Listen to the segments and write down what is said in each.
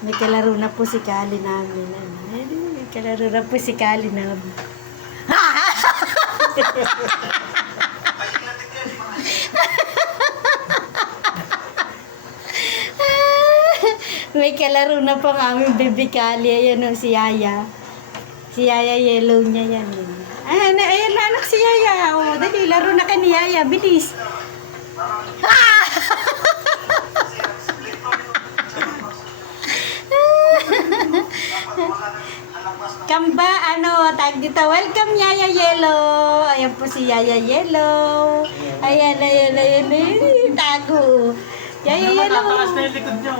May kalaro na po si Kali namin. Ano? May kalaro na po si Kali namin. May kalaro na po ang aming baby Kali. Ayan o, si Yaya. Si Yaya, yellow niya yan. Ayan na anak si Yaya. O, dali, laro na ka ni Yaya. Bilis. Kamba, tag dito. Welcome, Yaya Yellow. Ayan po si Yaya Yellow. Ayan. Tago. Yaya Yellow. Nakataas na yung likod niyo.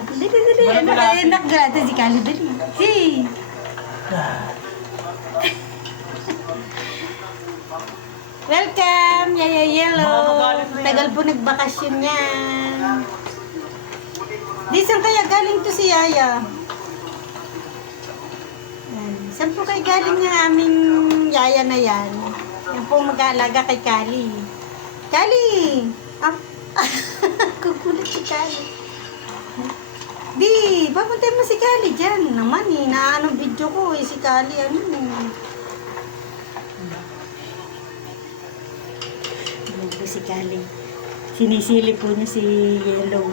Dali. Naggrado si Kali. Dali. Si. Welcome, Yaya Yellow. Tagal po nagbakasyon yan. Di, saan kaya galing to si Yaya? Saan po kayo galing ng aming Yaya na yan? Yan po mag-aalaga kay Kali. Kali! Kukulit si Kali. Di, papuntay mo si Kali dyan. Naman naano video ko si Kali po si Kali. Sinisili po niya si Yellow.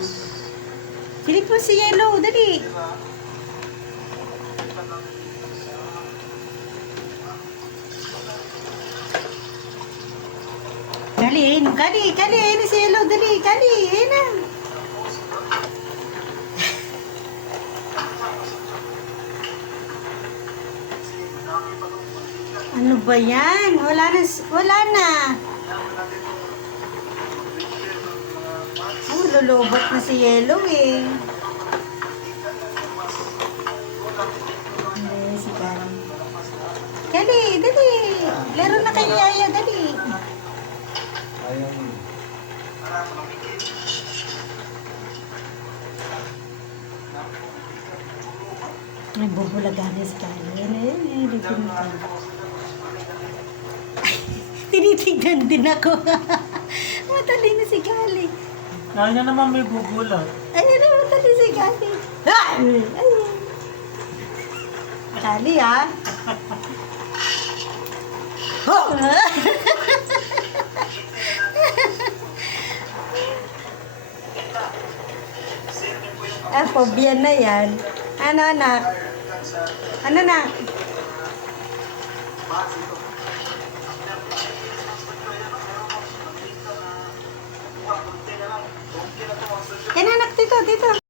Silip po si Yellow, dali. Kali, ayun si Yellow, dali, Kali, ayun na. Ano ba yan? Wala na. Lulobot na si Yellow eh. Si Kali. Kali, dali. Laro na kay Yaya, dali. Ay, bubulagan na si Kali. Tinitignan din ako. Matali na si Kali. Kaya naman may bubulat. Ayun na, matali si Kali. Ayun. Kali, ha? Phobia na yan. Ano, anak? Ano na? Yan, anak, dito.